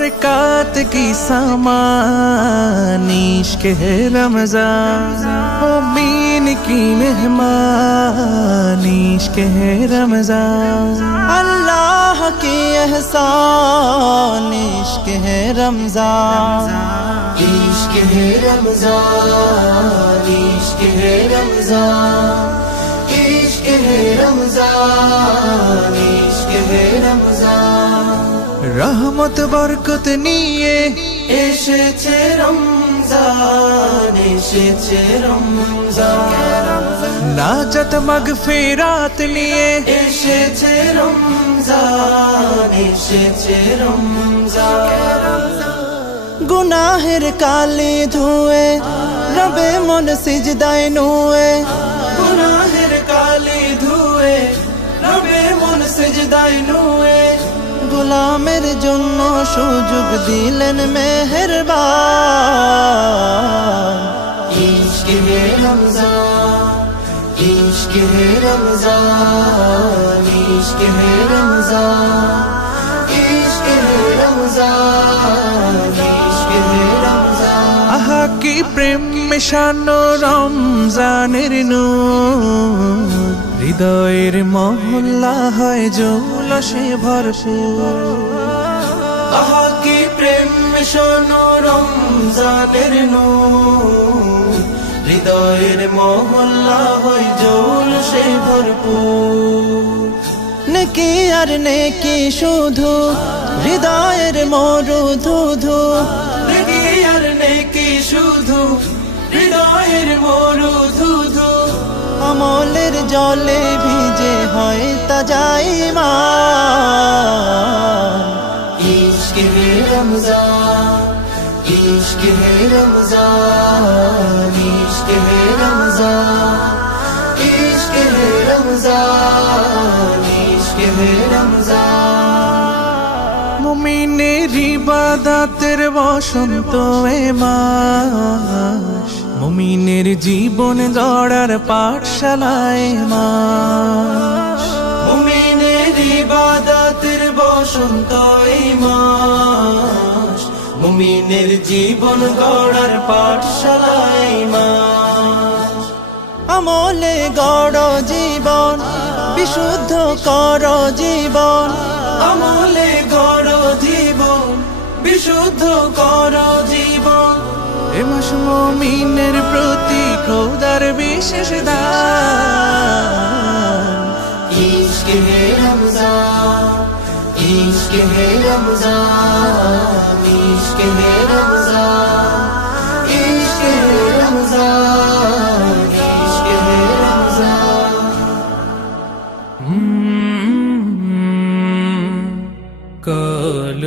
बरकत की सामान इश्क है रमज़ान, मोमिन की मेहमान इश्क है रमज़ान, अल्लाह की एहसान इश्क है रमज़ान, इश्क है रमज़ान, इश्क है रमज़ान, इश्क है रमज़ान, इश्क है रमज़ान। रहमत बरकत निये এসেছে রমজান, এসেছে রমজান, नाजत मगफिरात लिए এসেছে রমজান, এসেছে রমজান। गुनाहेर काले धुए रबे मन सिजदाय नुए, গুনাহের কালি ধুয়ে রবে মন সিজদায় নুয়ে, गुलामेर जन्नो सुजुग दिलेन मेहरबान इश्क है रमज़ान, इश्क है रमज़ान, इश्क है रमज़ान, इश्क है रमज़ान, इश्क है रमज़ान। आहा की प्रेम मिशानो रमजानेर नूर, हृदयेर महल्ला हय जौलसे भरपूर, आहा की प्रेम मिशानो रमज़ानेर नूर, হৃদয়ের মহল্লা হয় জৌলসে ভরপুর। नेकी आर नेकी शुधु हृदयेर मरुधुधु, নেকি আর নেকি শুধু হৃদয়ের মরুধুধু, আমলের জলে ভিজে হয় তাজা ঈমান इश्क है रमज़ान, इश्क है रमज़ान, इश्क है रमज़ान, इश्क है रमज़ान, इश्क है रमज़ान। मुमिनेर इबादतेर बसंत ए मास, मुमिनेर जीवन गড়ার पाठशाला ए मास, মুমিনের ইবাদতের বসন্ত এই মাস, মুমিনের জীবন গড়ার পাঠশালা এই মাস। আমলে গড় জীবন বিশুদ্ধ কর জীবন, আমলে গড় জীবন বিশুদ্ধ কর জীবন। এ মাস মুমিনের প্রতি খোদার বিশেষ দান इश्क है रमज़ान, इश्क है रमज़ान, इश्क है रमज़ान, इश्क है रमज़ान, इश्क है रमज़ान। कल